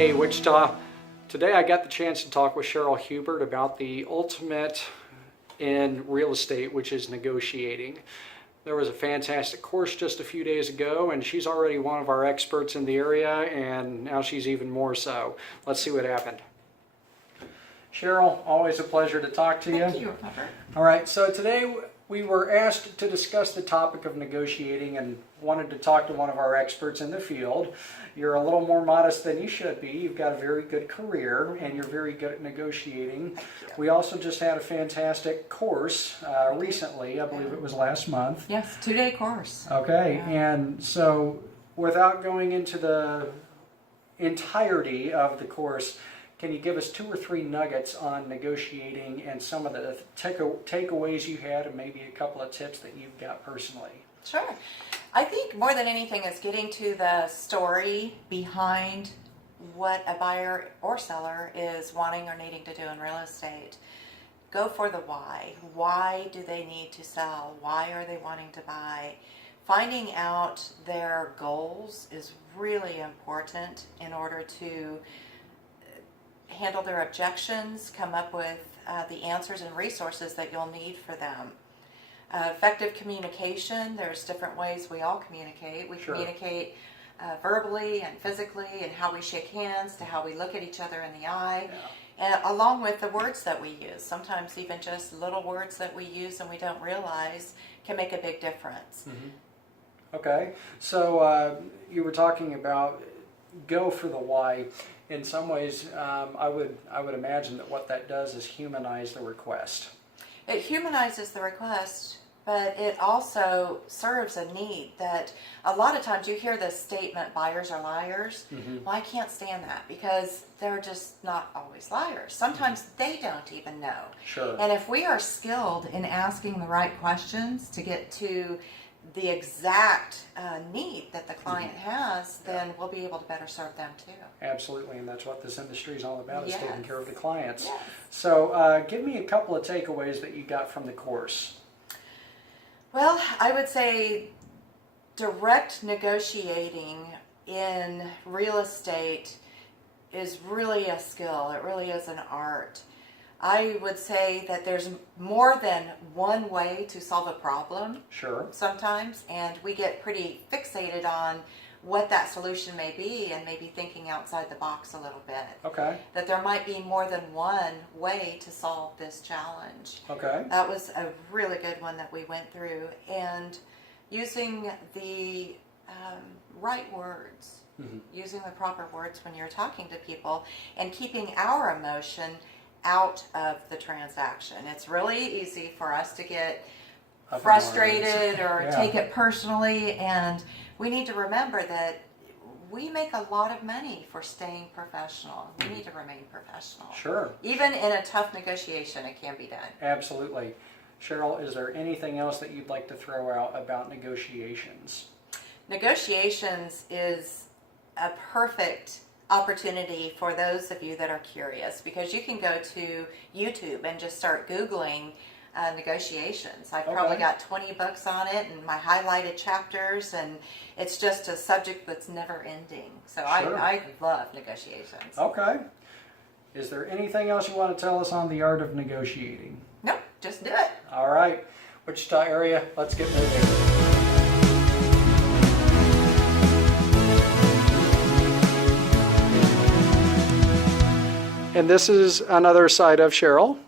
Hey, Wichita. Today I got the chance to talk with Cheryl Hubert about the ultimate in real estate, which is negotiating. There was a fantastic course just a few days ago, and she's already one of our experts in the area, and now she's even more so. Let's see what happened. Cheryl, always a pleasure to talk to you. Thank you, Robert. All right, so today we were asked to discuss the topic of negotiating and wanted to talk to one of our experts in the field. You're a little more modest than you should be. You've got a very good career and you're very good at negotiating. We also just had a fantastic course recently. I believe it was last month. Yes, 2-day course. Okay, Yeah. and so without going into the entirety of the course, can you give us 2 or 3 nuggets on negotiating and some of the takeaways you had, and maybe a couple of tips that you've got personally? Sure. I think more than anything is getting to the story behind what a buyer or seller is wanting or needing to do in real estate. Go for the why. Why do they need to sell? Why are they wanting to buy? Finding out their goals is really important in order to handle their objections, come up with the answers and resources that you'll need for them. Effective communication, there's different ways we all communicate. We Sure. communicate verbally and physically, and how we shake hands to how we look at each other in the eye, and along with the words that we use. Sometimes even just little words that we use and we don't realize can make a big difference. Mm-hmm. Okay, so you were talking about go for the why. In some ways, I would imagine that what that does is humanize the request. It humanizes the request, but it also serves a need that a lot of times you hear this statement, buyers are liars. Mm-hmm. Well, I can't stand that because they're just not always liars. Sometimes they don't even know. Sure. And if we are skilled in asking the right questions to get to the exact need that the client has, then we'll be able to better serve them too. Absolutely, and that's what this industry is all about, is Yes. taking care of the clients. Yes. So give me a couple of takeaways that you got from the course. Well, I would say direct negotiating in real estate is really a skill. It really is an art. I would say that there's more than one way to solve a problem. Sure. Sometimes, and we get pretty fixated on what that solution may be and maybe thinking outside the box a little bit. Okay. That there might be more than one way to solve this challenge. Okay. That was a really good one that we went through, and using the right words, using the proper words when you're talking to people, and keeping our emotion out of the transaction. It's really easy for us to get frustrated or take it personally, and we need to remember that we make a lot of money for staying professional. We need to remain professional. Sure. Even in a tough negotiation, it can be done. Absolutely. Cheryl, is there anything else that you'd like to throw out about negotiations? Negotiations is a perfect opportunity for those of you that are curious, because you can go to YouTube and just start Googling negotiations. I've probably got 20 books on it and my highlighted chapters, and it's just a subject that's never ending. So Sure. I love negotiations. Okay. Is there anything else you want to tell us on the art of negotiating? Nope, just do it. All right. Wichita area, let's get moving. And this is another side of Cheryl.